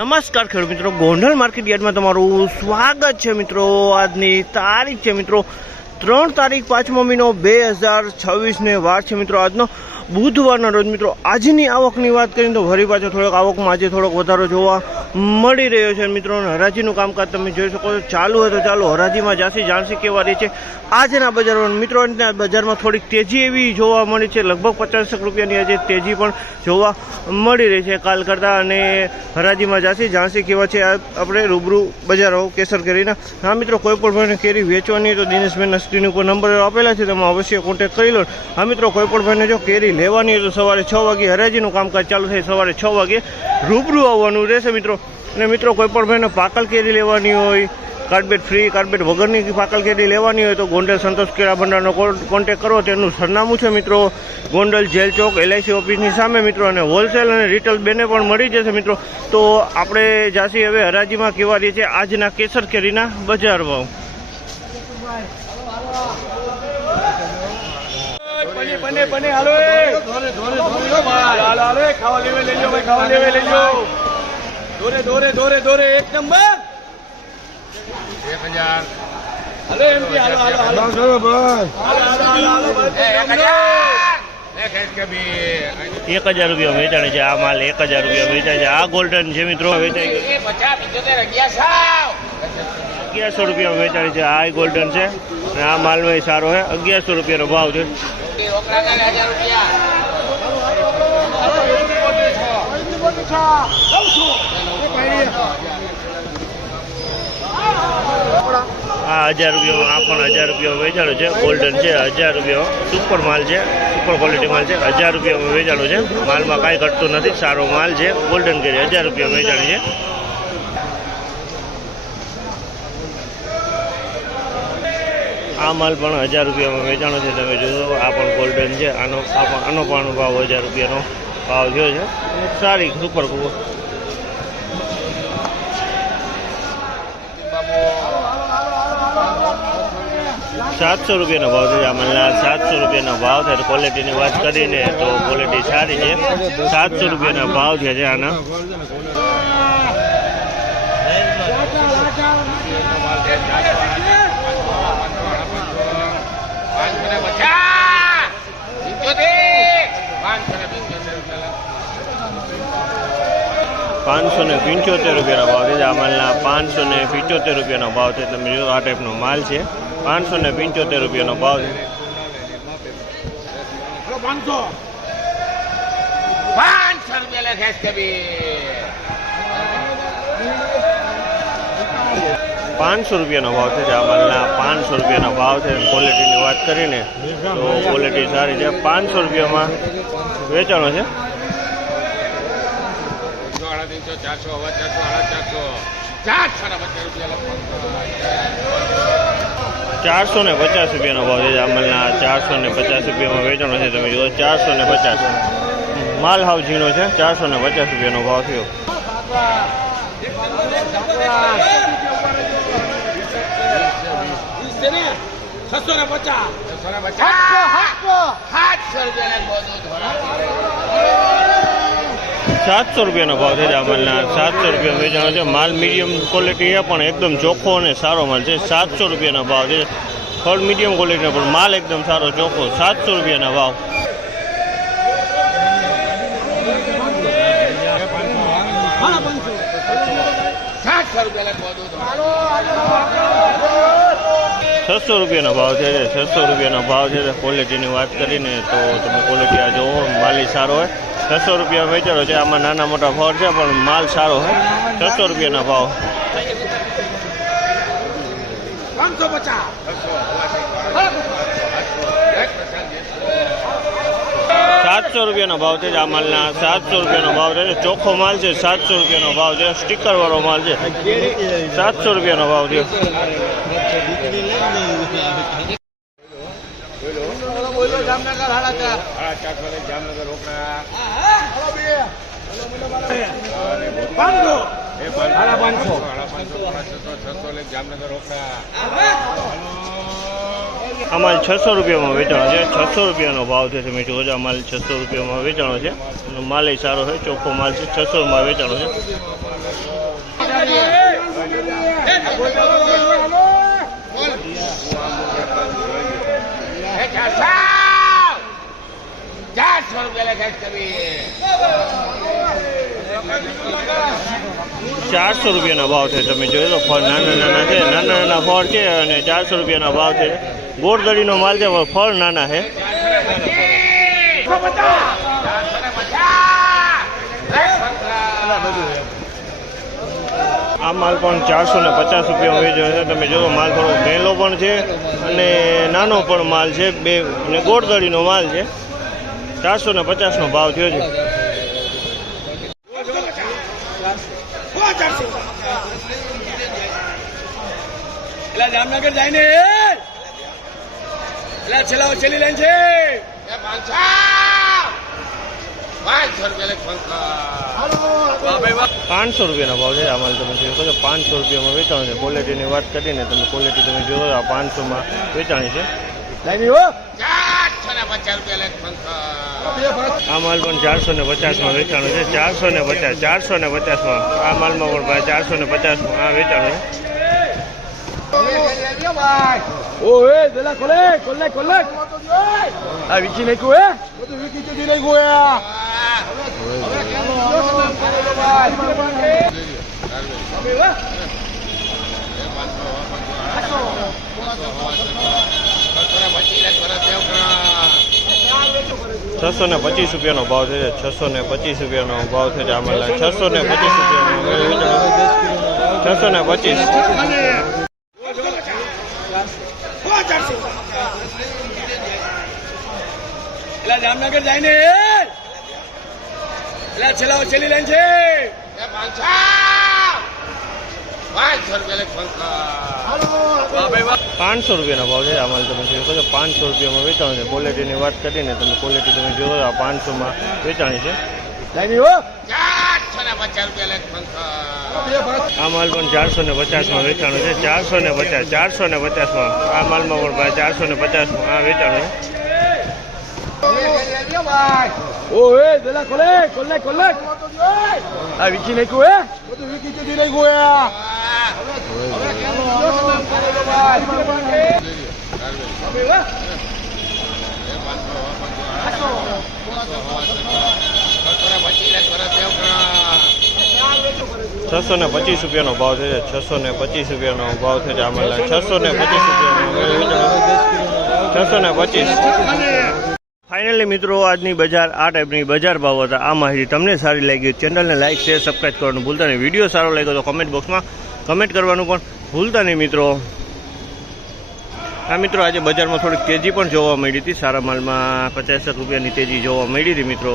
નમસ્કાર ખેડૂત મિત્રો, ગોંડલ માર્કેટ યાર્ડમાં તમારું સ્વાગત છે મિત્રો। આજની તારીખ છે મિત્રો 3 તારીખ 5મો મહિનો 2026 ને વાર છે મિત્રો આજનો બુધવારના રોજ મિત્રો। આજની આવકની વાત કરીએ તો ફરી પાછો થોડોક આવકમાં આજે થોડોક વધારો જોવા મળી રહ્યો છે મિત્રો। હરાજીનું કામકાજ તમે જોઈ શકો છો, ચાલુ હોય તો ચાલો હરાજીમાં જાણસી કેવા રહી છે આજના બજારમાં મિત્રો। બજારમાં થોડીક તેજી એવી જોવા મળી છે, લગભગ 50 રૂપિયાની આજે તેજી પણ જોવા મળી રહી છે કાલ કરતાં। અને હરાજીમાં જાણસી કેવા છે આપણે રૂબરૂ બજારો કેસર કેરીના। હા મિત્રો, કોઈ પણ ભાઈને કેરી વેચવાની તો દિનેશભાઈના સ્ક્રીન ઉપર નંબર આપેલા છે, તમે અવશ્ય કોન્ટેક્ટ કરી લો। હા મિત્રો, કોઈ પણ ભાઈને જો કેરી લેવાની હોય તો સવારે 6 વાગે હરાજીનું કામકાજ ચાલુ થાય, સવારે 6 વાગે રૂબરૂ આવવાનું રહેશે મિત્રો। અને મિત્રો, કોઈ પણ ભાઈને પાકલ કેરી લેવાની હોય, કાર્બેટ ફ્રી કાર્બેટ વગરની પાકલ કેરી લેવાની હોય તો ગોંડલ સંતોષ કેળા ભંડારનો કોન્ટેક્ટ કરો। તેનું સરનામું છે મિત્રો ગોંડલ જેલ ચોક LIC ઓફિસની સામે મિત્રો। અને હોલસેલ અને રિટેલ બેને પણ મળી જશે મિત્રો। તો આપણે જાસી હવે હરાજીમાં કેવા રહી છે આજના કેસર કેરીના બજાર ભાવ। એક નંબર 1000 હલો એમપી હાલો 1000 રૂપિયા વેચાણ છે આ માલ, 1000 રૂપિયા વેચાય છે। આ ગોલ્ડન છે મિત્રો, વેચાઈ 1100 રૂપિયા વેચાણ છે। આ ગોલ્ડન છે અને આ માલમાં સારો છે, 1100 રૂપિયાનો ભાવ છે। 1000 રૂપિયા આ પણ 1000 રૂપિયા વેચાણો છે। ગોલ્ડન છે 1000 રૂપિયા, સુપર માલ છે, સુપર ક્વોલિટી માલ છે। 1000 રૂપિયામાં વેચાણો છે, માલમાં કાંઈ ઘટતું નથી, સારો માલ છે। ગોલ્ડન કેરી 1000 રૂપિયા વેચાણી છે। આ માલ પણ 1000 રૂપિયામાં વેચાણો છે, તમે જોશો। આ પણ ગોલ્ડન છે, આનો પણ ભાવ 1000 રૂપિયાનો ભાવ થયો છે। સારી સુપર 700 રૂપિયાનો ભાવ છે આ માલના। 700 રૂપિયાનો ભાવ થાય, ક્વોલિટીની વાત કરીને તો ક્વોલિટી સારી છે। 700 રૂપિયાના ભાવ થયા છે આના। ₹575 રૂપિયાનો ભાવ છે આ માલના। 575 રૂપિયાનો ભાવ છે, તમે જો આ ટાઈપનો માલ છે। 575 રૂપિયાનો ભાવ છે। 500 રૂપિયાનો ભાવ છે આ માલના। 500 રૂપિયાનો ભાવ છે। ક્વોલિટીની વાત કરીને તો ક્વોલિટી સારી છે। 500 રૂપિયામાં વેચાણો છે। 450 રૂપિયાનો ભાવ છે આ માલના। 450 રૂપિયામાં વેચાણો છે, તમે જુઓ 450 માલ હાવ ઝીણો છે। 450 રૂપિયાનો ભાવ થયો। 700 રૂપિયાનો ભાવ છે આ માલના। 700 રૂપિયા વેચાણો છે। માલ મીડિયમ ક્વોલિટી છે પણ એકદમ ચોખ્ખો અને સારો માલ છે। 700 રૂપિયાનો ભાવ છે। થોડો મીડિયમ ક્વોલિટીનો પણ માલ એકદમ સારો ચોખ્ખો। 700 રૂપિયાના ભાવ। 600 રૂપિયાનો ભાવ છે। 600 રૂપિયાનો ભાવ છે। ક્વોલિટીની વાત કરીને તો તમે ક્વોલિટી આ જોવો, માલી સારો હોય। 600 રૂપિયા વેચાણો છે આમાં। નાના મોટા ફળ છે પણ માલ સારો હોય। 600 રૂપિયાના ભાવ। 700 રૂપિયાનો ભાવ છે આ માલના। 700 રૂપિયાનો ભાવ છે, ચોખ્ખો માલ છે। 700 રૂપિયાનો ભાવ છે, સ્ટીકર વાળો માલ છે। 700 રૂપિયાનો ભાવ છે। જામનગર રોકડા 500 અમાલ 600 રૂપિયામાં વેચાણો છે। 600 રૂપિયાનો ભાવ છે, તમે જોવો છો। અમાલ 600 રૂપિયામાં વેચાણો છે, માલ સારો છે, ચોખ્ખો માલ છે। 600માં વેચાણો છે। રૂપિયા લેખાય કમી 400 રૂપિયાના ભાવ છે. તમે જોઈ લો ફળ નાના નાના છે, નાના નાના ફળ છે અને 400 રૂપિયાના ભાવ છે. ગોળદડીનો માલ છે, ફળ નાના છે. આ માલ પણ 450 રૂપિયા વેચાય છે. તમે જોવો માલ થોડો ઘેલો પણ છે અને નાનો પણ માલ છે, બે અને ગોળદડીનો માલ છે. 450 નો ભાવ થયો છે. જામનગર જઈને છેલ્લા છેલ્લી લાઈન છે 500 રૂપિયાનો ભાવ છે. આ માલ તમે જોઈ શકો છો 500 રૂપિયામાં વેચાણ છે. ક્વોલિટીની વાત કરીને તમે ક્વોલિટી તમે જોવો આ 500માં વેચાણી છે. આ માલ પણ 450માં વેચાણું છે. 450માં આ માલમાં પણ ભાઈ 450માં આ વેચાણું છે. ઓએ દેલા કોલે આ વિકી નઈ કો હે બધું વિકી તો દીને કો હે ₹625 રૂપિયાનો ભાવ છે. 625 રૂપિયાનો ભાવ છે. આ માલ 625 રૂપિયાનો 625. જામનગર જઈને છેલ્લા છેલ્લી લાઈન છે 500 રૂપિયાનો ભાવ છે. આ માલ તમે જોઈ શકો છો 500 રૂપિયામાં વેચાણ છે. ક્વોલિટીની વાત કરીને તમે ક્વોલિટી તમે જોવો આ 500માં વેચાણી છે. આ માલ પણ 450માં વેચાણું છે. 450માં આ માલમાં પણ ભાઈ 450માં આ વેચાણું છે. ઓએ દેલા કોલે આ વિકી નઈ કો હે બધું વિકી તો દીને કો હે ₹625 રૂપિયાનો ભાવ છે. 625 રૂપિયાનો ભાવ છે. આ માલ 625 રૂપિયાનો ફાઇનલી મિત્રો આજની બજાર આ ટાઈપની બજાર ભાવ હતા. આ માહિતી તમને સારી લાગી ચેનલને લાઈક શેર સબસ્ક્રાઈબ કરવાનું ભૂલતા નહીં. વિડીયો સારો લાગ્યો તો કમેન્ટ બોક્સમાં કમેન્ટ કરવાનું પણ ભૂલતા નહીં મિત્રો. હા મિત્રો આજે બજારમાં થોડીક તેજી પણ જોવા મળી હતી. સારા માલમાં 50 રૂપિયાની તેજી જોવા મળી હતી મિત્રો.